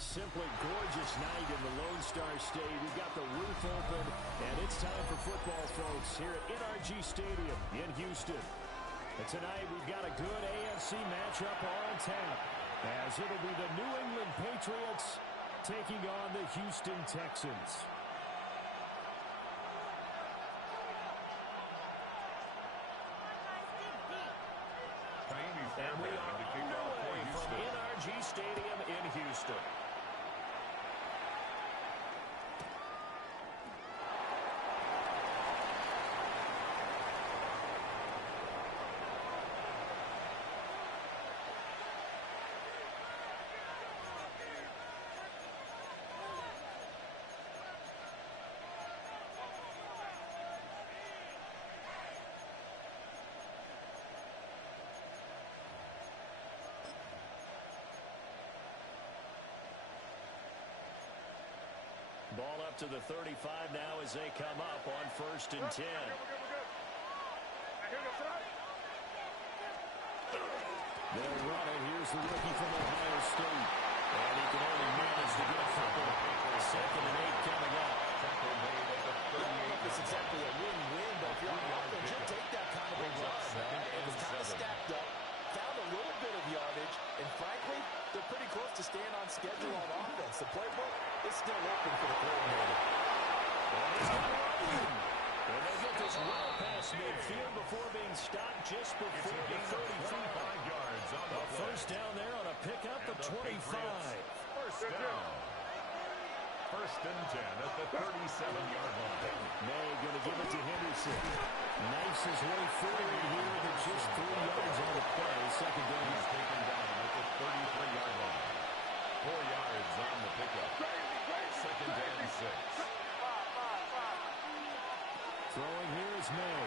simply gorgeous night in the Lone Star State. We've got the roof open, and it's time for football, folks, here at NRG Stadium in Houston. And tonight we've got a good AFC matchup on tap, as it'll be the New England Patriots taking on the Houston Texans. And we are underway from NRG Stadium in Houston. Ball up to the 35 now as they come up on 1st and 10. They'll run it. Here's the rookie from Ohio State. And he can only manage to get a couple. 2nd and 8 coming up. I don't know if it's exactly a win-win, but if you're on offense, you'll take that kind of a run. It was kind of stacked up. Found a little bit of yardage, and frankly, they're pretty close to staying on schedule on offense. The playbook is still open for the coordinator. And they get this well past midfield before being stopped just before the 35 yards. A first down there on a pickup at 25. First down. 1st and 10 at the 37-yard line. May going to give it to Henderson. Knifes his way forward here with just 3 yards on the play. 2nd down. He's taken down at the 33-yard line. 4 yards on the pickup. 2nd and 6. Throwing here is May.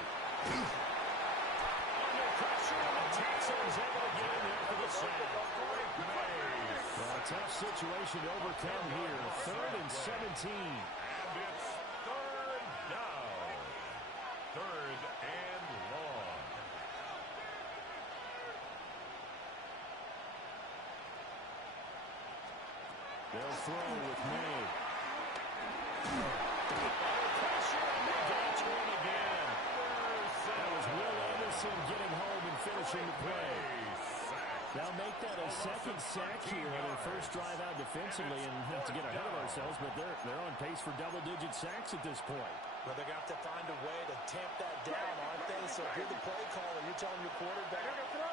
Under pressure, and the Texans able to get in there for the sack. A tough situation to overcome here. 3rd and 17. And it's 3rd down. 3rd and long. They'll throw with May. Under pressure, and they got to him again. That was Will Anderson getting home and finishing the play. Now make that a 2nd sack here on their first drive out defensively, and not to get ahead of ourselves, but they're on pace for double-digit sacks at this point. Well, they're going to have to find a way to tamp that down, aren't they? So if you're the play caller, you're telling your quarterback,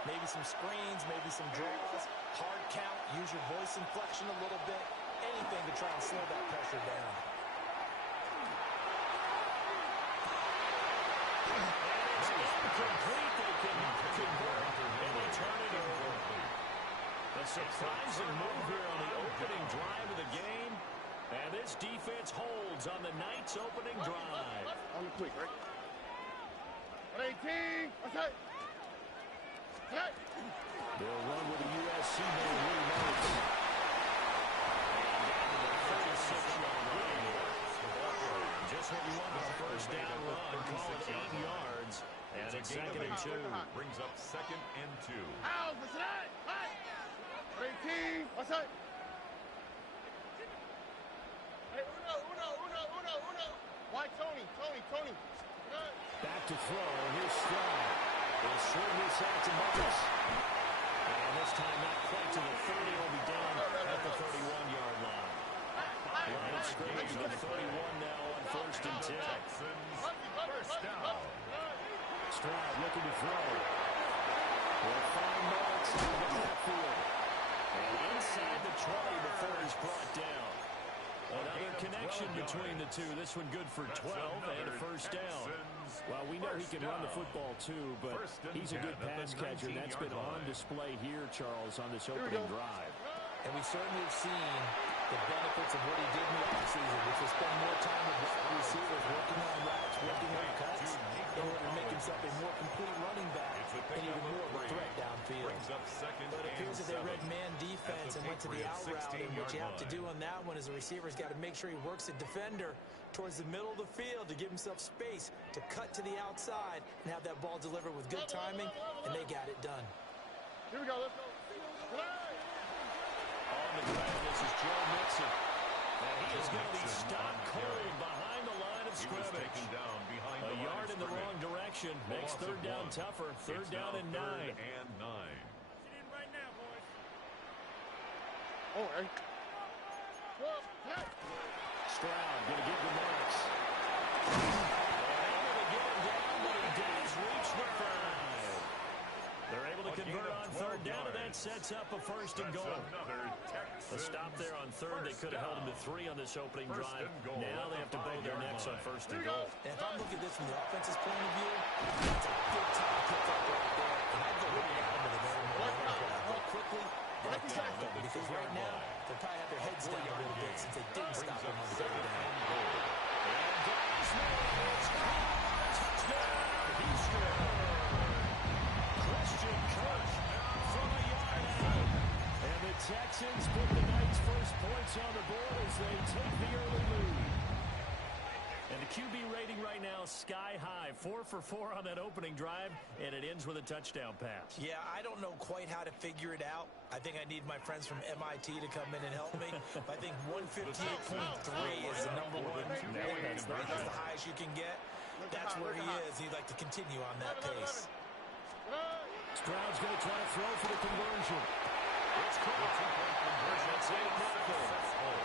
maybe some screens, maybe some draws, hard count, use your voice inflection a little bit, anything to try and slow that pressure down. It's incomplete. They can convert, and they turn it over. A surprising move here on the opening drive of the game. And this defense holds on the night's opening drive. On the quick, right? 18. Okay. They'll run with the USC man, Lee Moats. And down to the 36-yard line here. Just what you want with a first down run. Call it 8 yards. And it's 2nd and 2. Brings up 2nd and 2. Out for tonight. 18. What's that? Hey, uno. Why Tony? Back to throw. Here's Stroud. He'll swing this out to Marcus. And this time not quite to the 30. Will be down at the 31-yard line. Line of scrimmage to 31 now on 1st and 10. First down. Stroud looking to throw. Will find Marks in the backfield. And inside the 20 before he's brought down. Another connection between the two. This one good for 12 and a first down. Well, we know he can run the football too, but he's a good pass catcher. And that's been on display here, Charles, on this opening drive. And we certainly have seen the benefits of what he did in the offseason, which was spend more time with wide receivers, working on routes, working on cuts, in order to make himself a more complete running back and even more of a threat downfield. But it appears that they read man defense and went to the out route, and what you have to do on that one is the receiver's got to make sure he works the defender towards the middle of the field to give himself space to cut to the outside and have that ball delivered with good timing, and they got it done. Here we go. Let's go. On the ground is is Joe Mixon. And he is going to be stopped cold behind the line of scrimmage. A yard in the wrong direction makes third down tougher. Third down and 9. Third and 9. Right now, boys. Oh, hey. Stroud going to give the marks. Able to get him down, but he does reach the 5. They're able to convert on third down, and that sets up a first and goal. A stop there on third. They could have held him to 3 on this opening drive. Now they have to bow their necks on first and goal. And if I'm looking at this from the offense's point of view, that's a big-time pickup right there. And I'd go right at him with a very more quickly and attack them. Because right now, they'll probably have their heads down a little bit since they didn't stop him on third down. And Gosman scores! Touchdown, Houston! Christian Kirk from a yard out. And the Texans put the Knights' first points on the board as they take the early lead. And the QB rating right now sky high. 4 for 4 on that opening drive, and it ends with a touchdown pass. Yeah, I don't know quite how to figure it out. I think I need my friends from MIT to come in and help me. But I think 158.3 is the number one. That's the highest you can get. That's where he is. He'd like to continue on that pace. Stroud's going to try to throw for the conversion. It's caught. That's Aiden Michael.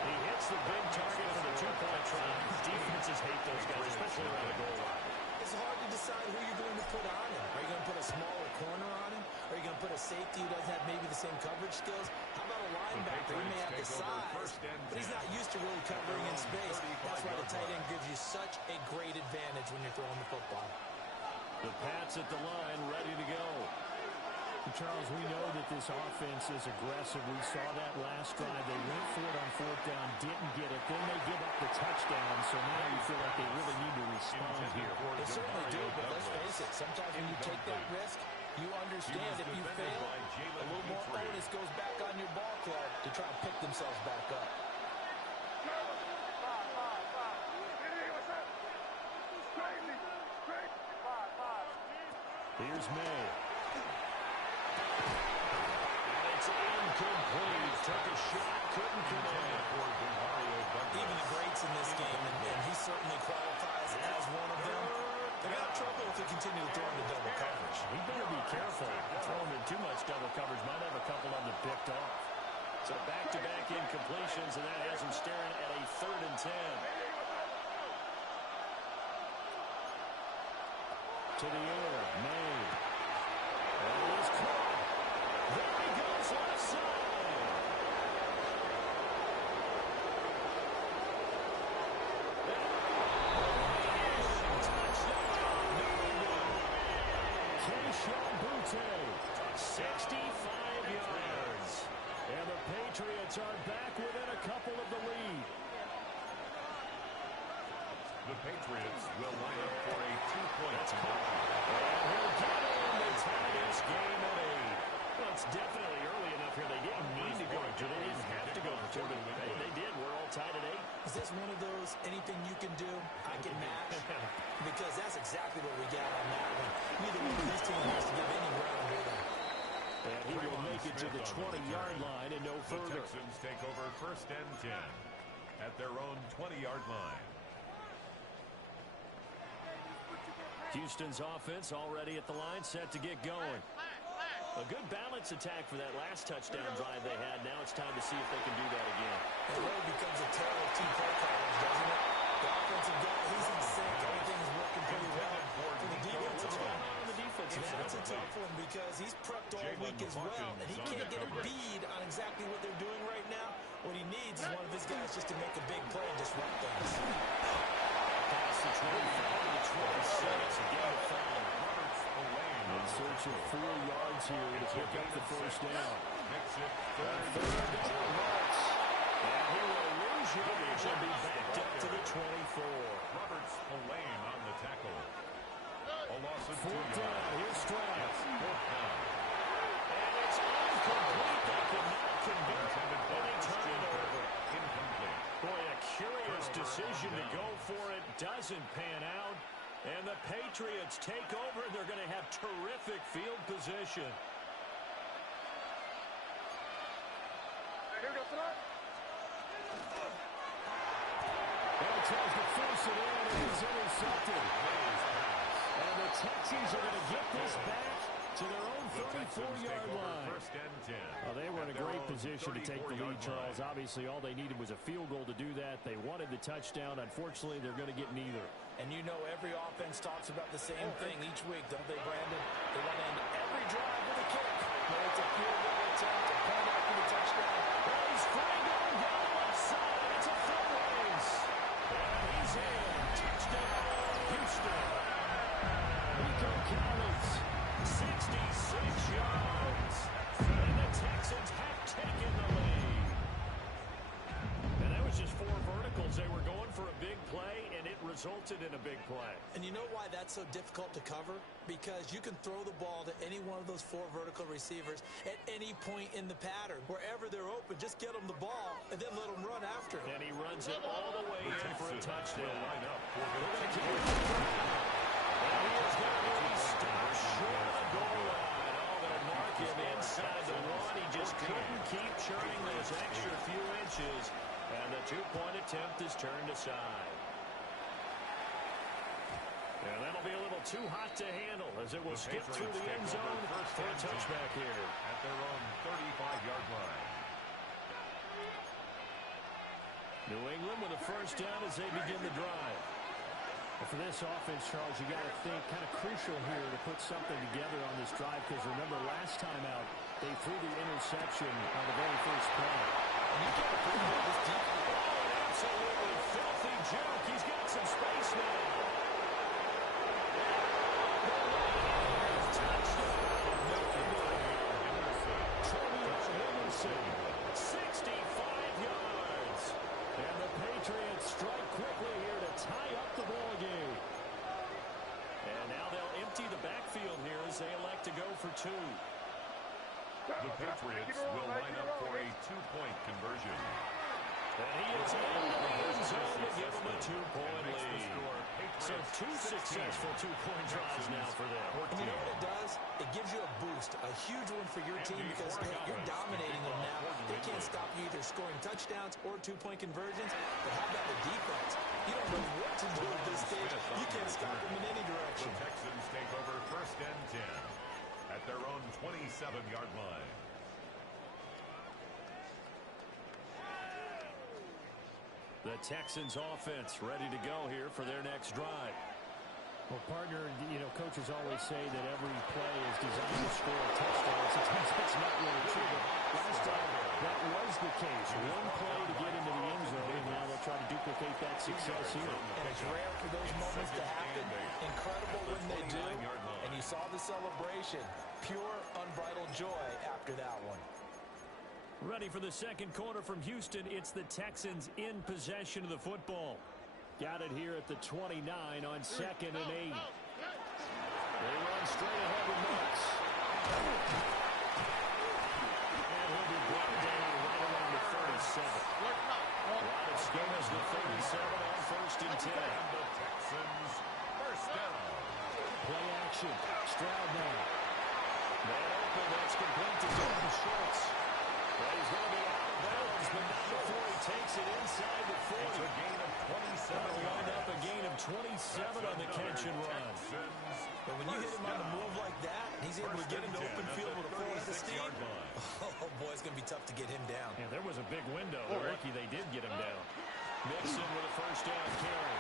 He hits the big target for the 2-point try. Defenses hate those guys, especially around the goal line. It's hard to decide who you're going to put on him. Are you going to put a smaller corner on him? Are you going to put a safety who doesn't have maybe the same coverage skills? How about a linebacker? He may have the size, but he's not used to really covering in space. That's why the tight end gives you such a great advantage when you're throwing the football. The Pats at the line, ready to go. Charles, we know that this offense is aggressive. We saw that last drive. They went for it on fourth down, didn't get it. Then they give up the touchdown, so now you feel like they really need to respond here. They certainly do, but let's face it. Sometimes when you take that risk, you understand if you fail, a little more onus goes back on your ball club to try and pick themselves back up. Here's May. It's incomplete. Took a shot, couldn't connect. Even the greats in this game, and he certainly qualifies as one of them. They're going to have trouble if they continue to throw into double coverage. He better be careful. Throwing in too much double coverage might have a couple of them picked off. So back-to-back incompletions, and that has him staring at a 3rd and 10. To the air, May. And it is caught. There he goes, left side. Keyshawn Boutte, 65 yards. And the Patriots are back within a couple of the lead. The Patriots will line up for a 2-point conversion. And he'll get in to tie this game at 8. Well, it's definitely early enough here. They didn't need to go. They didn't have to go for 2. They did. We're all tied at 8. Is this one of those anything you can do, I can match? Because that's exactly what we got on that one. Neither one of these teams has to give any ground, do they? And he will make it to the 20-yard line and no further. The Texans take over 1st and 10 at their own 20-yard line. Houston's offense already at the line, set to get going. A good balance attack for that last touchdown drive they had. Now it's time to see if they can do that again. It really becomes a tale of 2 play callers, doesn't it? The offensive guy, he's in sync. Everything's working pretty well. For the defensive guy, that's a tough one because he's prepped all week as well, and he can't get a bead on exactly what they're doing right now. What he needs is one of his guys just to make a big play and disrupt things. Past the 25 to the 26. Again, the foul. In search of 4 yards here to pick up the first down. Third down, Marks. And he will lose yardage and be backed up to the 24. Roberts Spillane on the tackle. A loss of 2 Fourth yards. down, here's Stroud. Fourth down. And it's incomplete. They could not convert. And they turn it over. Incomplete. Boy, a curious decision to go for it. Doesn't pan out. And the Patriots take over. They're going to have terrific field position. And tries to force it in, and he's intercepted. And the Texans are going to get this back to their own 34-yard line. Well, they were in a great position to take the lead, Charles. Obviously, all they needed was a field goal to do that. They wanted the touchdown. Unfortunately, they're going to get neither. And you know every offense talks about the same thing each week, don't they, Brandon? They want to end every drive with a kick. Whether it's a field goal attempt, a point after the touchdown. Well, he's free going down the left side. It's a foot race. And he's in. Touchdown, Houston. Nico Collins, 66 yards. And the Texans have taken the lead. And that was just 4 verticals. They were going for a big play, and it resulted in a big play. And you know why that's so difficult to cover? Because you can throw the ball to any one of those 4 vertical receivers at any point in the pattern. Wherever they're open, just get them the ball and then let them run after it. And he runs it all the way in for a touchdown. And he is going to be stopped short of the goal line. Oh, they'll mark him inside the 1. He just couldn't keep churning those extra few inches. And the 2-point attempt is turned aside. And that'll be a little too hot to handle as it will skip through the end zone for a touchback here. At their own 35-yard line. New England with a first down as they begin the drive. Well, for this offense, Charles, you got to think kind of crucial here to put something together on this drive, because remember last time out they threw the interception on the very first play. And you can't afford this deep. Oh, absolutely filthy juke. He's got some space now. Henderson, 65 yards. And the Patriots strike quickly here to tie up the ball game. And now they'll empty the backfield here as they elect to go for 2. The Patriots will line up for a 2-point conversion. And he is into the end zone to give them a 2-point lead. So 2 successful 2-point drives now for them. And you know what it does? It gives you a boost, a huge one for your team, because hey, you're dominating them now. They can't stop you either scoring touchdowns or 2-point conversions. But how about the defense? You don't know what to do at this stage. You can't stop them in any direction. The Texans take over 1st and 10 at their own 27-yard line. The Texans offense ready to go here for their next drive. Well, partner, you know, coaches always say that every play is designed to score a touchdown. Sometimes that's not really true, but last time that was the case. One play to get into the end zone, and now they'll try to duplicate that success here. And it's rare for those moments to happen. Incredible when they do. And you saw the celebration. Pure, unbridled joy after that one. Ready for the second quarter from Houston. It's the Texans in possession of the football. Got it here at the 29 on 2nd and 8. They run straight ahead with Knox. And he'll be brought down right around the 37. Right at Skinner's the 37 on 1st and 10. The Texans first down. Play action. Stroud now. Man open. That's complete to Dalton Schultz. Well, he's going to be out of bounds, but not before he takes it inside the 40. It's a gain of 27. That'll wind up a gain of 27 on the catch and run. But when you hit him on the move like that, he's able to get into open field with a full head of steam. Oh, boy, it's going to be tough to get him down. Yeah, there was a big window. They're lucky they did get him down. Mixon with a first down carry.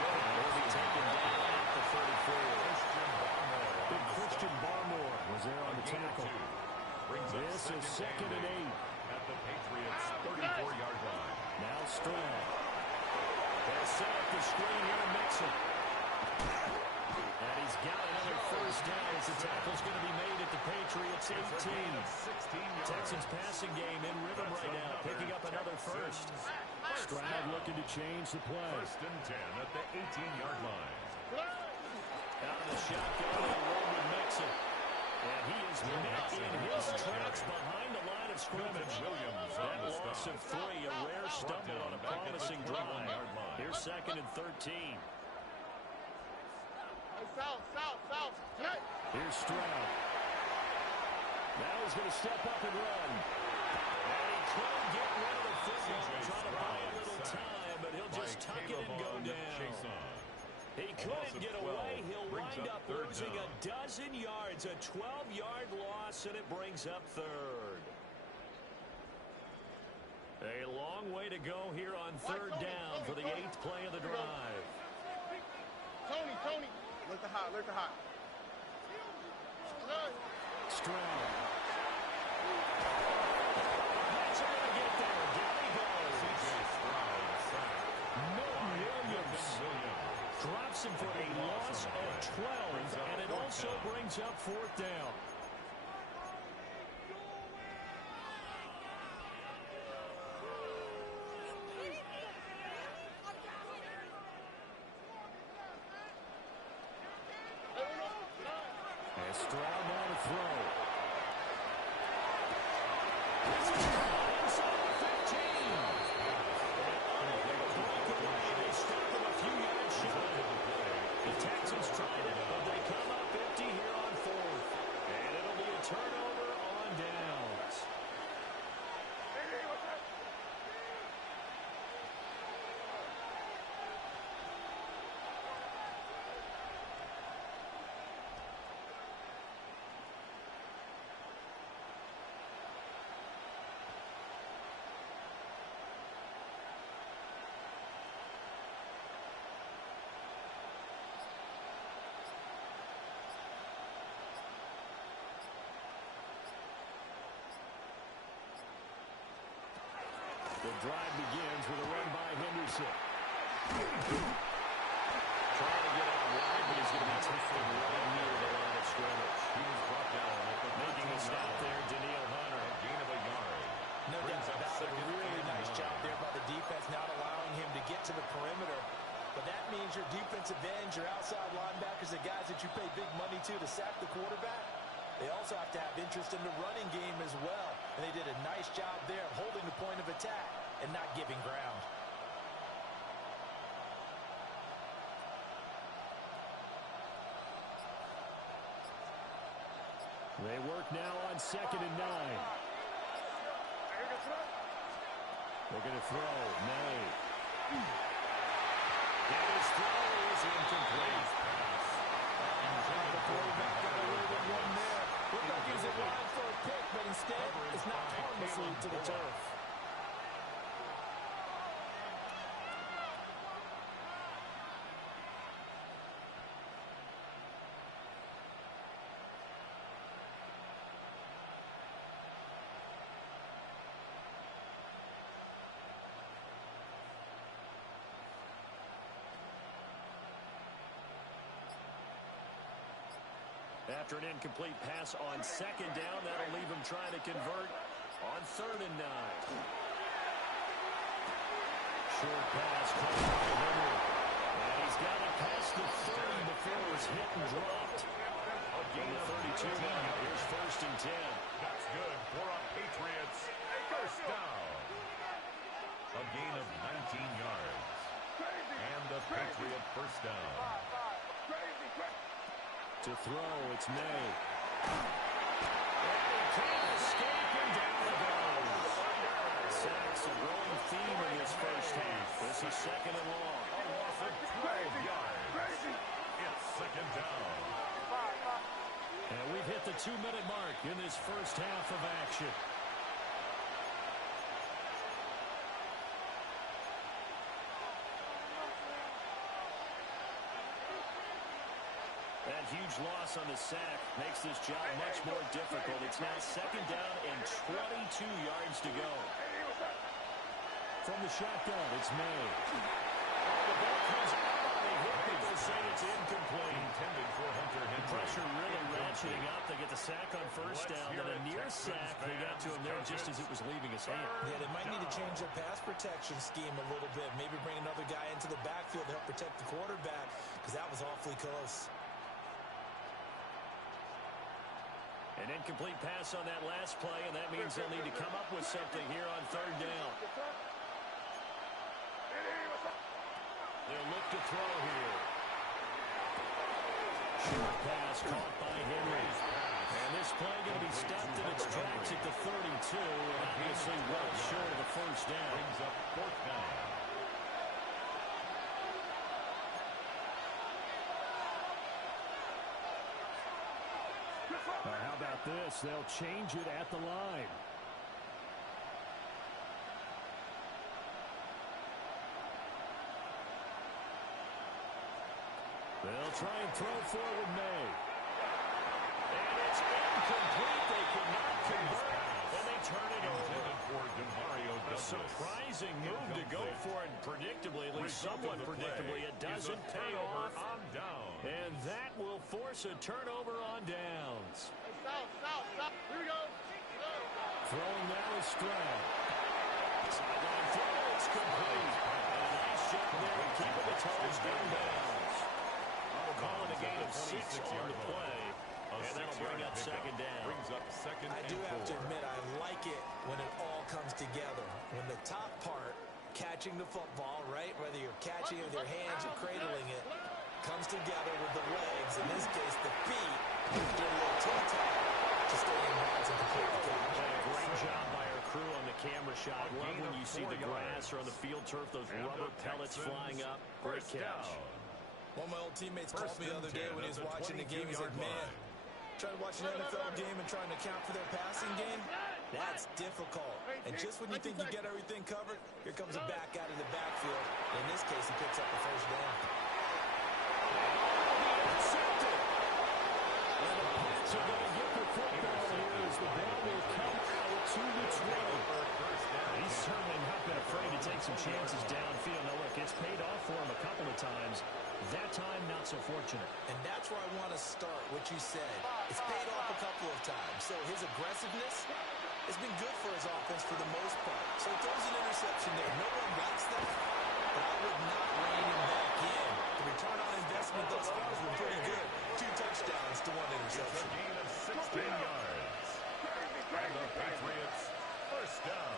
He'll be taken down at the 34. Big Christian Barmore was there on the tackle. This is 2nd and 8. At the Patriots' 34-yard line. Now Stroud. They'll set up the screen here, Mixon. And he's got another first down as the tackle's going to be made at the Patriots' 18. Texans passing game in rhythm right now, picking up another first. Stroud looking to change the play. 1st and 10 at the 18-yard line. Out of the shotgun, they roll with Mixon. And he is met in his tracks behind the line of scrimmage. That loss of 3, a rare stumble on a promising drive. Here's 2nd and 13. South. Here's Stroud. Now he's going to step up and run. And he could get rid of the football, trying to Third losing down. a dozen yards, a 12-yard loss, and it brings up third. A long way to go here on third down for the 8th play of the drive. Tony. Look the hot. Stroud. That's going to get there. Down he goes. C.J. Stroud sacked. Milton Williams drops him for a loss of 12, and it also brings up fourth down. And Stroud now to throw. Inside the 15. Breakaway. They stop him a few yards shy. The Texans tried it, but they come up empty here on fourth. And it'll be a turnover on downs. The drive begins with a run by Henderson. Trying to get out wide, but he's going to be tackled right near the line of scrimmage. He was brought down at the Making a stop there, Danielle Hunter. A gain of a yard. No doubt Brings up about it. second Really and nice 9. job there by the defense, not allowing him to get to the perimeter. But that means your defensive ends, your outside linebackers, the guys that you pay big money to sack the quarterback, they also have to have interest in the running game as well. And they did a nice job there of holding the point of attack and not giving ground. They work now on 2nd and 9. They're going to throw. May. And his throw is incomplete. The quarterback got away with one there. Looked like he was in line for a pick, but instead it's knocked harmlessly to the turf. After an incomplete pass on 2nd down, that'll leave him trying to convert on 3rd and 9. Short pass caught by Henry. And he's got it past the 30 before it was hit and dropped. From the 32 now, here's 1st and 10. That's good for a Patriots first down. A gain of 19 yards. And the Patriot first down. To throw, it's May. And he can't escape, and down he goes. Sacks a growing theme in this first half. This is 2nd and long. A loss of 12 yards. It's 2nd down. And we've hit the 2-minute mark in this first half of action. That huge loss on the sack makes this job much more difficult. It's now 2nd down and 22 yards to go. From the shotgun, it's May. The ball comes out on the hit. People say it's incomplete. Intended for Hunter Henry. Pressure really ratcheting up. They get the sack on 1st down. Then a near sack. They got to him there just as it was leaving his hand. Yeah, they might need to change their pass protection scheme a little bit. Maybe bring another guy into the backfield to help protect the quarterback, because that was awfully close. An incomplete pass on that last play, and that means they'll need to come up with something here on 3rd down. They'll look to throw here. Short pass caught by Henry. And this play going to be stopped in its tracks at the 32, and obviously well short of the first down. Brings up 4th down. How about this? They'll change it at the line. They'll try and throw forward May. And it's incomplete. They could not convert, and they turn it over. A surprising move to go for it predictably, at least somewhat predictably. It doesn't pay off. And that will force a turnover on downs. Here we go. Throwing now is Stroud. Sideline throw, it's complete. And a nice shot there, keeping the toes inbounds. We'll call it a gain of 6 on the play. And that'll bring up second down. I do have to admit, I like it when it all comes together. When the top part, catching the football, right, whether you're catching it with your hands or cradling it, comes together with the legs, in this case the feet, do a little toe-tap to stay in bounds and complete the catch. Great job by our crew on the camera shot. Love when you see the grass or on the field turf, those rubber pellets flying up. Great catch. One of my old teammates called me the other day when he was watching the game. He's like, man, trying to watch an NFL game and trying to account for their passing game, that's difficult. And just when you think you get everything covered, here comes a back out of the backfield. In this case, he picks up the first down. Intercepted. And the Pats are going to get the football here as the ball will come out to the 20. He's certainly not been afraid to take some chances downfield. Now, look, it's paid off for him a couple of times. That time, not so fortunate. And that's where I want to start, what you said. It's paid off a couple of times. So his aggressiveness has been good for his offense for the most part. So he throws an interception there. No one likes that, but I would not rein him back in. The return on investment thus far has been pretty good. 2 touchdowns to 1 interception. Gain of 16 yards. And the Patriots first down.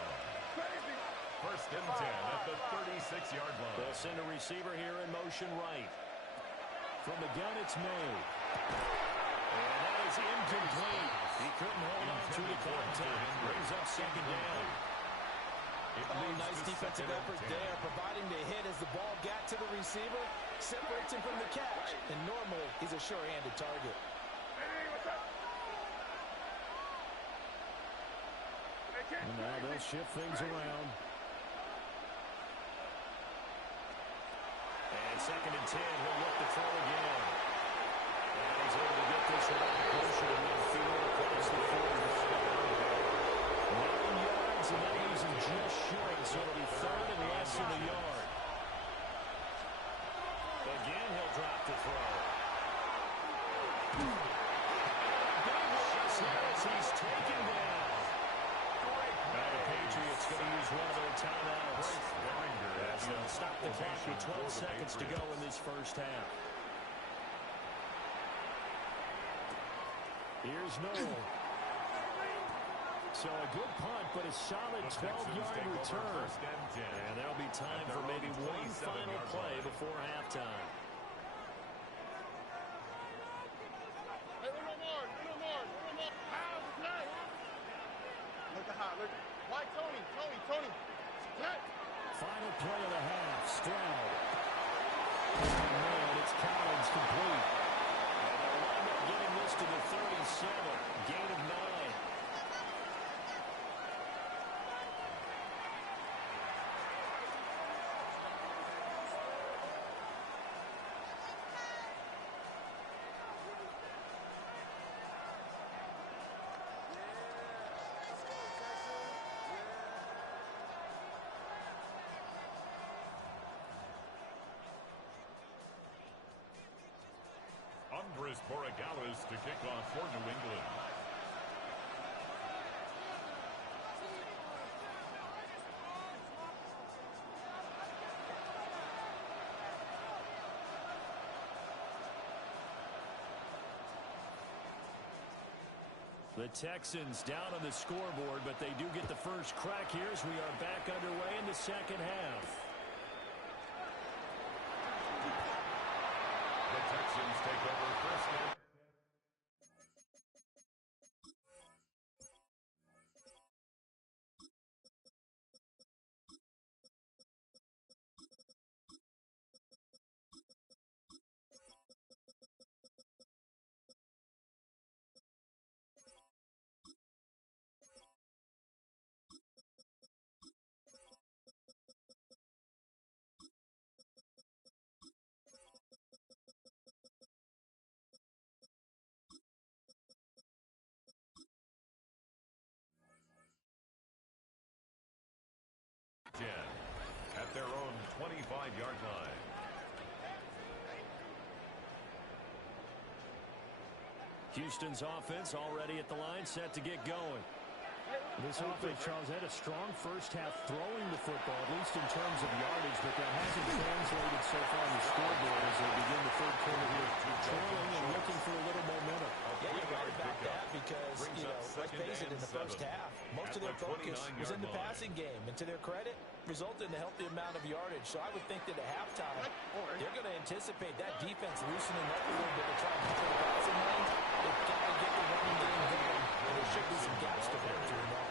First and 10 at the 36-yard line. They'll send a receiver here in motion right. From the gun, it's May. And that is incomplete. He couldn't hold on to the contact. Brings up second down. Nice defensive effort there, providing the hit as the ball got to the receiver, separates him from the catch. And normally, he's a sure-handed target. And now they'll shift things around. And second and 10, he'll look to throw again. And he's able to get this one closer to midfield across the 40. 9 yards, and that leaves him just short, so it'll be third and less than a yard. Again, he'll drop the throw. He's taken down. Now the Patriots going to use one of their timeouts. As they'll stop the clock with 12 seconds to go in this first half. Here's Noel. So a good punt, but a solid 12-yard return. And there'll be time for maybe one final play before halftime. Hey, a little more. How's the play? Look at how. Look. Why Tony? Play. Final play of the half. Stroud. And man, it's Collins complete. And they'll wind up getting this to the 37. Gain of 9. Andres Borregales to kick off for New England. The Texans down on the scoreboard, but they do get the first crack here as we are back underway in the second half. The Texans take over first down. 25-yard line. Houston's offense already at the line, set to get going. This offense, Charles, had a strong first half throwing the football, at least in terms of yardage, but that hasn't translated so far on the scoreboard as they begin the third quarter here, trailing and looking for a little momentum. Yeah, you're right about that because, let's face it, in the first half, most of their focus was in the passing game. And to their credit, resulted in a healthy amount of yardage. So I would think that at halftime, they're going to anticipate that defense loosening up a little bit to try and control the passing lane. They've got to get the running game going, and there should be some gaps to run through now.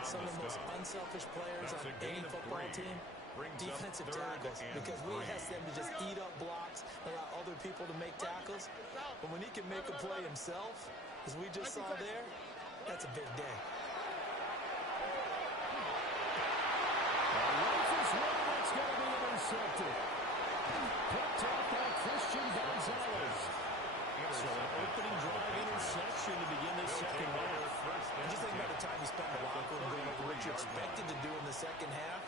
Some of the most unselfish players on any football team, defensive tackles, because we ask them to just eat up blocks, allow other people to make tackles. But when he can make a play himself, as we just saw there, that's a big day. That's going to be intercepted. Picked off by Christian Gonzalez. So an opening drive interception to begin this second half. And just think about the time you spent in the locker room going over what you expected to do in the second half.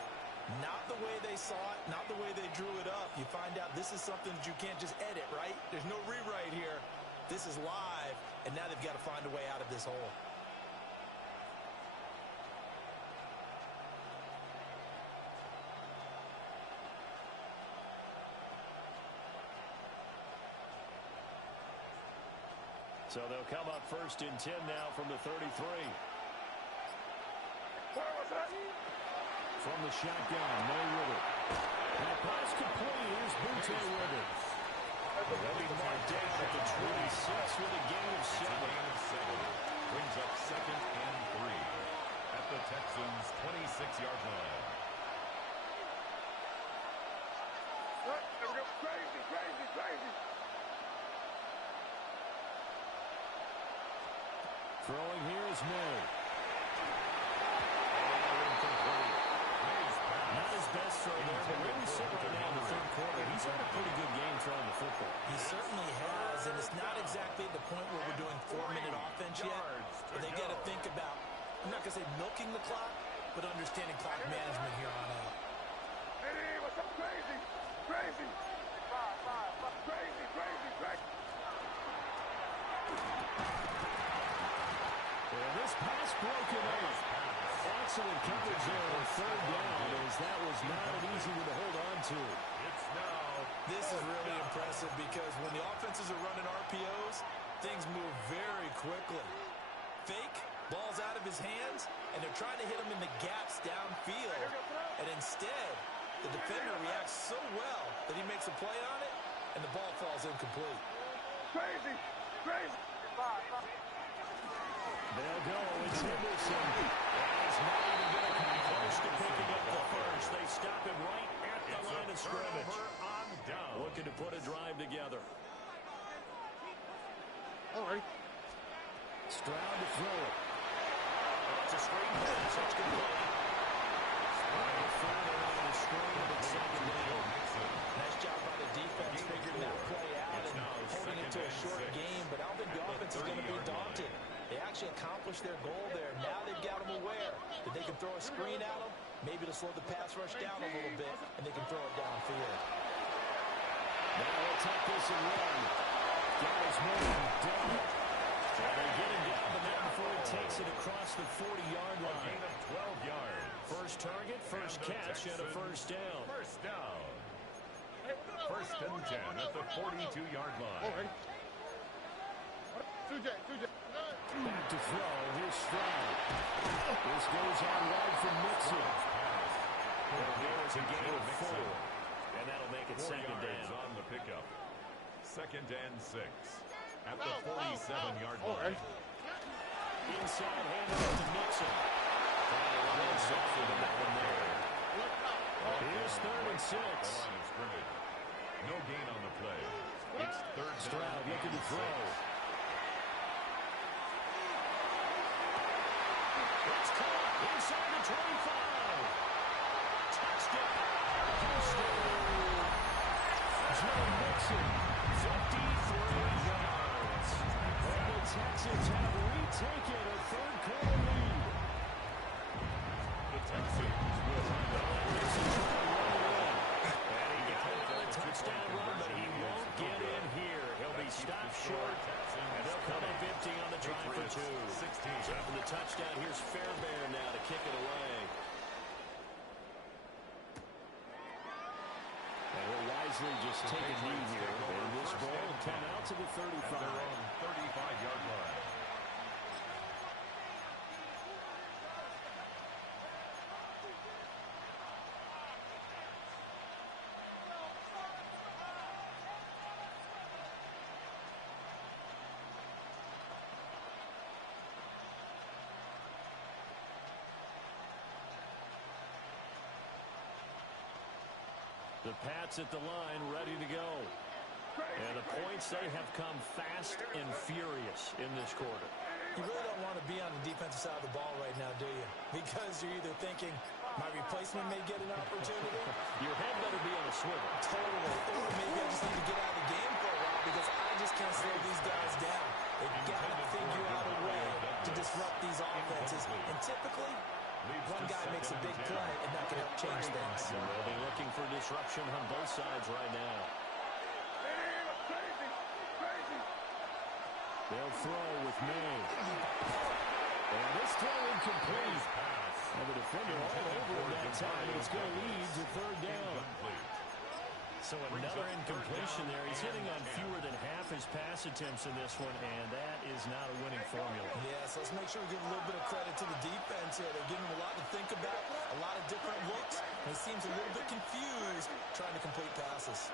Not the way they saw it, not the way they drew it up. You find out this is something that you can't just edit, right? There's no rewrite here. This is live, and now they've got to find a way out of this hole. So they'll come up first and 10 now from the 33. From the shotgun, May with it. And a pass complete. Here's Butte with it. They'll be marked down at the 26 with a gain of 7. Brings up 2nd and 3 at the Texans' 26-yard line. Crazy. Throwing here is May. Not his best throw there, but where we sit right now in the third quarter, he's had a pretty good game throwing the football. He certainly has, and it's not exactly the point where we're doing 4-minute offense yet, but they got to think about, I'm not going to say milking the clock, but understanding clock management here on out. Hey, what's up? Crazy. Well, this pass broken up. Excellent coverage there on third down, as that was not an easy one to hold on to. This is really impressive because when the offenses are running RPOs, things move very quickly. Fake, ball's out of his hands, and they're trying to hit him in the gaps downfield. And instead, the defender reacts so well that he makes a play on it, and the ball falls incomplete. Crazy. They'll go. It's Henderson. He's not even going to come close to picking up the first. They stop him right at the line of scrimmage. Looking to put a drive together. All right. Stroud to throw it. It's a straight pass. That's complete. Further on the screen at second down. Nice job by the defense figuring that play out and holding it to a short game, but I don't think the offense is going to be daunted. They actually accomplished their goal there. Now they've got them aware that they can throw a screen at them, maybe to slow the pass rush down a little bit, and they can throw it downfield. Now they'll take this and run. Guys moving down. And they get him down, but not before he takes it across the 40-yard line. A gain of 12 yards. First target, first catch, and a first down. First down. First and 10 at the 42-yard line. All right. 2J. Back to throw. Here's Stroud. This goes on wide from Mixon. There's a gain of 4. And that'll make it 4 second yards down. on the pickup. 2nd and 6 at the 47-yard line. All right. Inside handoff to Mixon. Well softer than that one there. Here's 3rd and 6. No gain on the play. It's 3rd down. Stroud looking to throw. It's caught inside the 25. Touchdown. Joe Mixon, 53 yards. And the Texans have retaken a third quarter lead. The Texans will have 50 on the drive for two. 16. After the touchdown, here's Fairbairn now to kick it away. And will wisely just take a knee here. And this ball will come out to the 35. At their own 35-yard line. The Pats at the line, ready to go. And the points, they have come fast and furious in this quarter. You really don't want to be on the defensive side of the ball right now, do you? Because you're either thinking, my replacement may get an opportunity. Your head better be on a swivel. Totally. Or maybe I just need to get out of the game for a while because I just can't slow these guys down. They've got to figure out a way to disrupt these offenses. And typically, one guy makes a big play, and that can help change things. They'll be looking for disruption on both sides right now. They'll throw with May. And this throw incomplete. And the defender all over him that time. It's going to lead to third down. So another incompletion there. He's hitting on fewer than half his pass attempts in this one, and that is not a winning formula. Yes, let's make sure we give a little bit of credit to the defense here. They're giving him a lot to think about, a lot of different looks, and he seems a little bit confused trying to complete passes.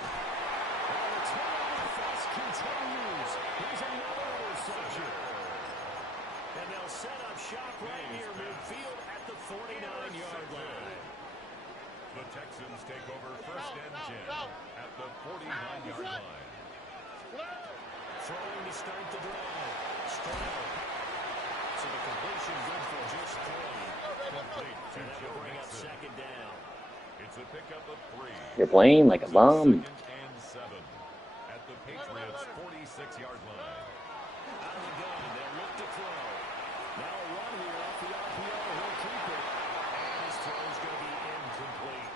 And the turnover fuss continues. Here's another interception. And they'll set up shop right near midfield at the 49-yard line. The Texans take over first and 10 at the 49-yard line. Throwing to start the drive. Stroud. So the completion good for just 3. Complete to And that Joe will bring up Mixon. second down. It's a pickup of 3. You're playing like a bum. Second and 7 at the Patriots' 46-yard line. Out of the gun, they'll look to throw. Now a run here off the RPO. He'll keep it. And his throw is going to be incomplete.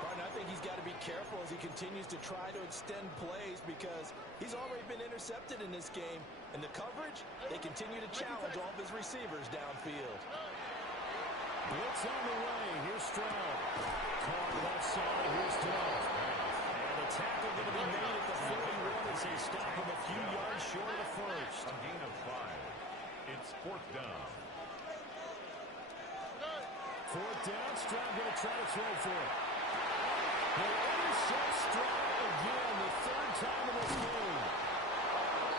Martin, I think he's got to be careful as he continues to try to extend plays because he's already been intercepted in this game. And the coverage, they continue to challenge all of his receivers downfield. Blitz on the way. Here's Stroud. Caught left side. Here's Stroud. And the tackle going to be made at the 41 as they stop him a few yards short of the first. A gain of 5. It's 4th down. 4th down. Stroud going to try to throw for it. They intercept Stroud again, the 3rd time in this game.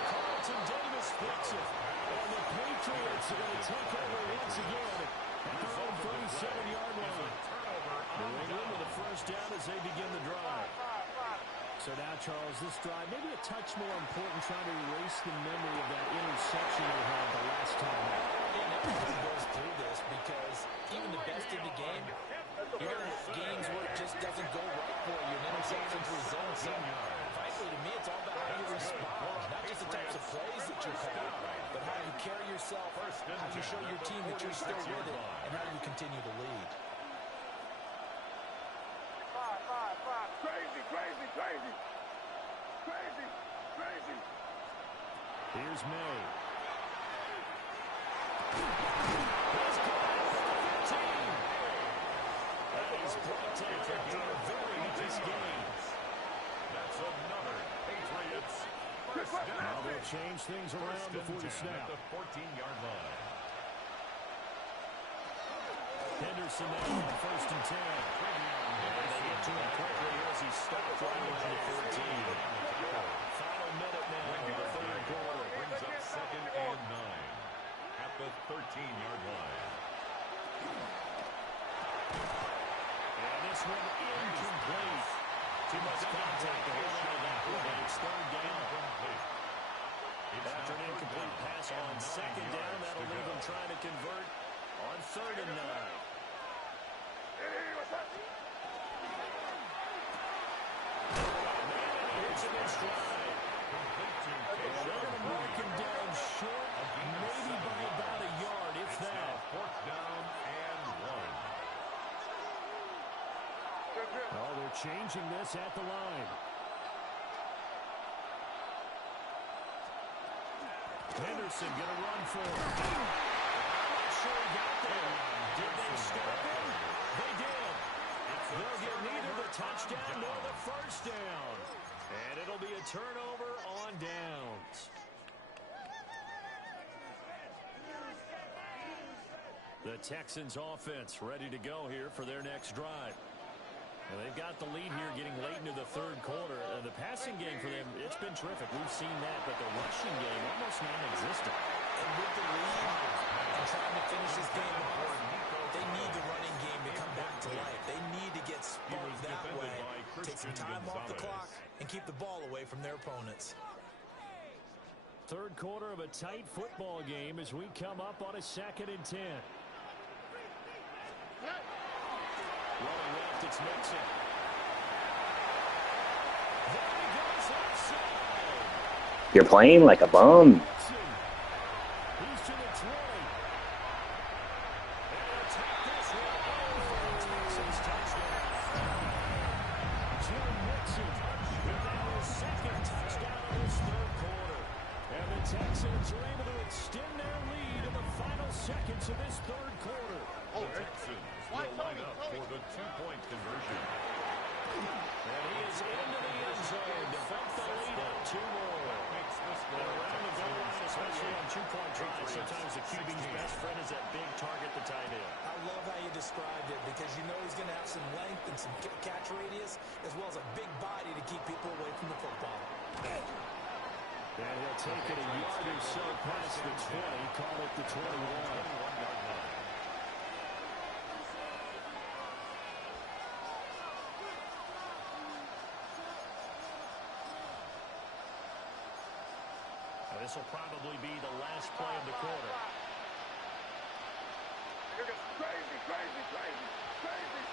Carlton Davis flicks it. And the Patriots are going to take over once again at their own 37-yard line. New England with a first down as they begin the drive. So now, Charles, this drive maybe a touch more important, trying to erase the memory of that interception they had the last time out. And everybody goes through this because even the best in the game, you're going to have games where it just doesn't go right for you, and interceptions result. So, frankly, to me, it's all about how you respond, not just the types of plays that you call, but how you carry yourself, how you show your team that you're still with it, and how you continue to lead. Here's May. He's brought down after a very nice game. That's another Patriots first down. Now they'll change things around before the snap. At the 14-yard line. Henderson now on 1st and 10. And they get to him quickly as he stopped right into the 14. Final minute now in the 3rd quarter. Brings up 2nd and 9 at the 13-yard line. And this one incomplete. Too much contact to hold on to that one. And it's 3rd down. After an incomplete pass on 2nd down, that'll leave them trying to convert on 3rd and 9. Hits him in stride. And they're going to mark him down short, maybe by about a yard, if that. 4th down and 1. Oh, they're changing this at the line. Wilson going to run for it. I'm not sure he got there. Did they stop him? They did. They'll get neither the touchdown nor the first down. And it'll be a turnover on downs. The Texans offense ready to go here for their next drive. And they've got the lead here getting late into the third quarter. The passing game for them, it's been terrific. We've seen that, but the rushing game almost non-existent. And with the lead and trying to finish this game off, they need the running game to come back to life. They need to get sparked that way, take some time off the clock, and keep the ball away from their opponents. Third quarter of a tight football game as we come up on a 2nd and 10. Running left, it's Mixon. There he goes outside. You're playing like a bum. He's to the 20. And they'll take this one home for the Texans touchdown. Joe Mixon with now his 2nd touchdown of this third quarter. And the Texans are able to extend their lead in the final seconds of this third quarter. The Texans will line up for the 2-point conversion. And he is into the end zone to bump the lead up 2 more. And around the goal line, especially on 2-point tries, sometimes the QB's best friend is that big target, the tight end. I love how you described it because you know he's going to have some length and some catch radius as well as a big body to keep people away from the football. And he'll take it a yard or so past the 20, call it the 21. This will probably be the last play of the quarter. Crazy, crazy, crazy, crazy.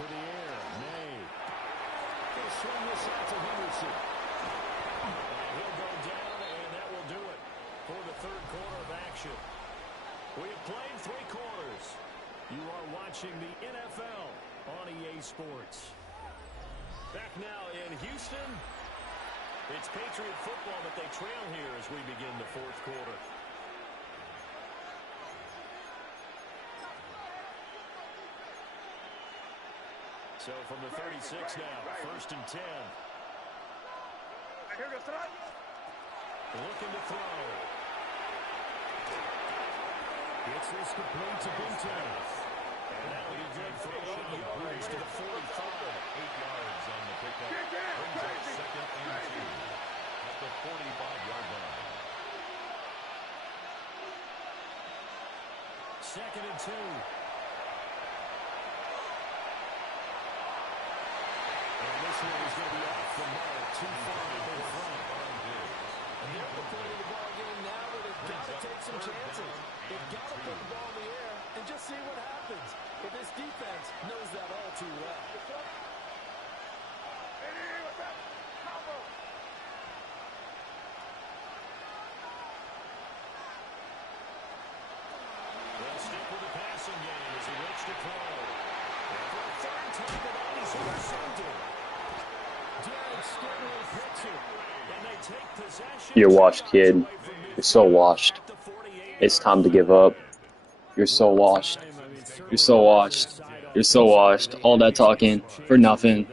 To the air, May. He'll swing this out to Henderson. And he'll go down, and that will do it for the third quarter of action. We have played 3 quarters. You are watching the NFL on EA Sports. Back now in Houston. It's Patriot football, but they trail here as we begin the fourth quarter. So from the 36 now, 1st and 10. Looking to throw. Gets this complete to Binto. And that'll be good for 8 yards to the 45. 8 yards on the pickup. Brings up 2nd and 2 at the 45-yard line. 2nd and 2. And this one is going to be off the mark. Too far in front. And they're at the point of the ball game now where they've got to take some chances. They've got to put the ball in the air and just see what happens. But this defense knows that all too well. They'll stick with the passing game as he looks to throw. And for the 3rd time tonight, he's intercepted. Derek Stingley picks it. And they take possession. You're washed, kid. You're so washed. It's time to give up. You're so washed. You're so washed. You're so washed. All that talking for nothing.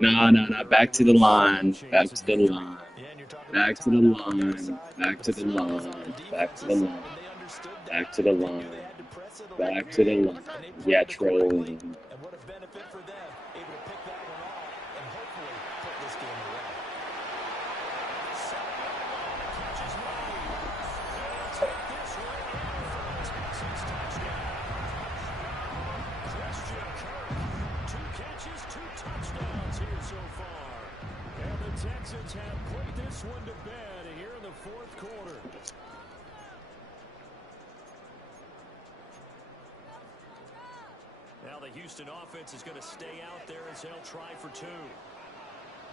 Nah. Back to the line. Back to the line. Back to the line. Back to the line. Back to the line. Back to the line. Back to the line. Yeah, trolling. And what a benefit for them, able to pick that one off and hopefully put this game away. Catches made. They'll take this one in for a Texans touchdown. Christian Kirk, 2 catches, 2 touchdowns here so far. And the Texans have put this one to bed here in the fourth quarter. Now the Houston offense is going to stay out there as they'll try for 2.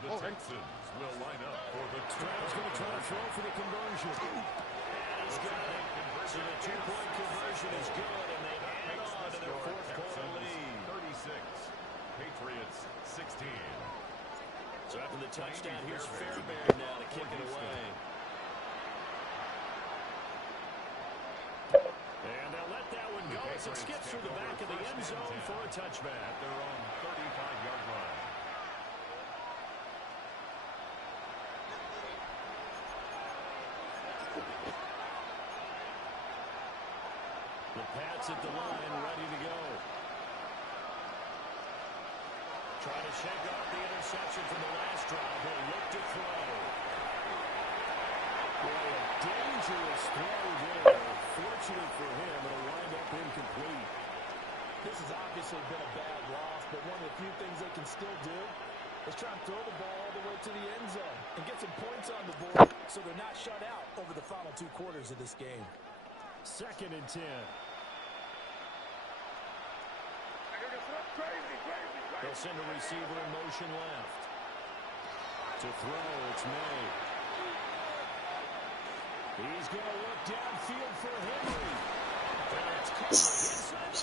The Texans will line up for the Stroud's going to try to throw for the conversion. And he's got it. So the 2-point conversion is good, and they hang on to their fourth quarter lead. 36. Patriots 16. So after the touchdown, here's Fairbairn now to kick it away. as it skips through the back of the end zone for a touchback. At their own 35-yard line. The Pats at the line, ready to go. Trying to shake off the interception from the last drive. He'll look to throw. Boy, a dangerous throw there. Fortunate for him, it'll wind up incomplete. This has obviously been a bad loss, but one of the few things they can still do is try and throw the ball all the way to the end zone and get some points on the board so they're not shut out over the final 2 quarters of this game. 2nd and 10. They'll send a receiver in motion left. To throw, it's May. He's going to look downfield for Henry. And it's covered inside the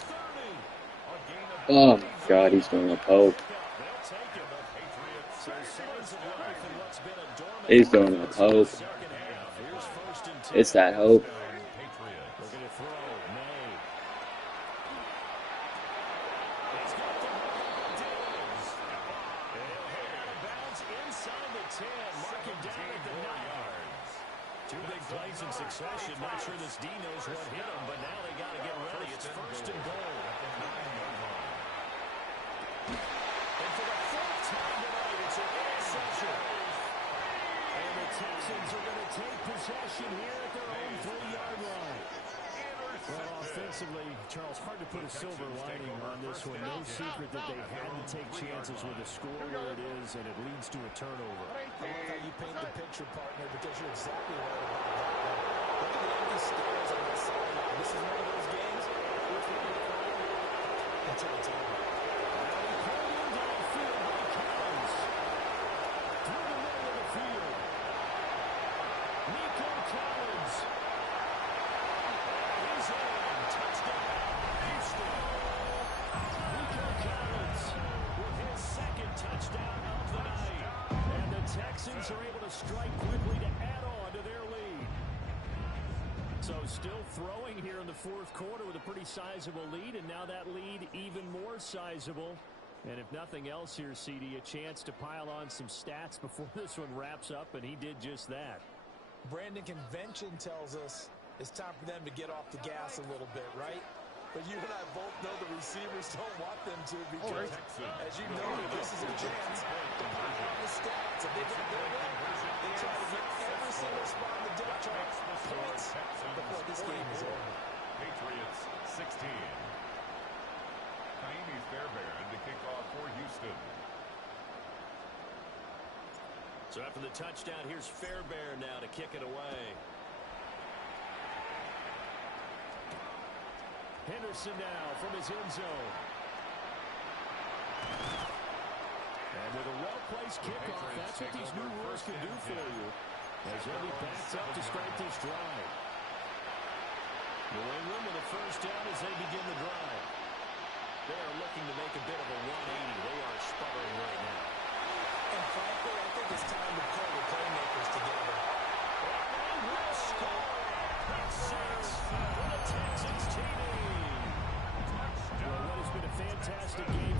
30. Oh my God, he's going to poke. They'll take him. So signs of life in what's been a dormant He's going to poke. second half. Here's 1st and 10. It's that hope. Looking to throw. May. He's got the Diggs. And he'll hit out of bounds inside the 10. Mark him down at the 9. 2 big plays in succession. Not sure this D knows what hit him, but now they got to get ready. It's 1st and goal. And for the 4th time tonight, it's an interception. And the Texans are going to take possession here at their own 3-yard line. Well, offensively, Charles, hard to put a silver lining on this one. No secret that they had to take chances with a score where it is, and it leads to a turnover. I love how you paint the picture, partner, because you're exactly right about that one. Look at the empty stands on the sideline. This is one of those games which will be until it's over. Now he pulled in downfield by Collins. Through the middle of the field. Nico Collins. He's in. Touchdown, Houston. Nico Collins with his 2nd touchdown of the night. And the Texans are able to strike quickly to add on to their lead. So still throwing here in the 4th quarter with a pretty sizable lead, and now that lead even more sizable. And if nothing else here, CD, a chance to pile on some stats before this one wraps up, and he did just that. Brandon, convention tells us it's time for them to get off the gas a little bit, right? But you and I both know the receivers don't want them to because, as you know, this is a chance to pile on the stats. If they get their way, they try to get every single spot in the depth chart points before this game is over. Patriots 16. Kaimi Fairbairn to kick off for Houston. So after the touchdown, here's Fairbairn now to kick it away. Henderson now from his end zone. And with a well-placed kickoff, that's what these new rules can do for you. As Indy backs up to start this drive. New England with a 1st down as they begin the drive. They are looking to make a bit of a 180. They are sputtering right now. And frankly, I think it's time to pull the playmakers together. And they will score. Pick 6 for the Texans team. Well, what has been a fantastic game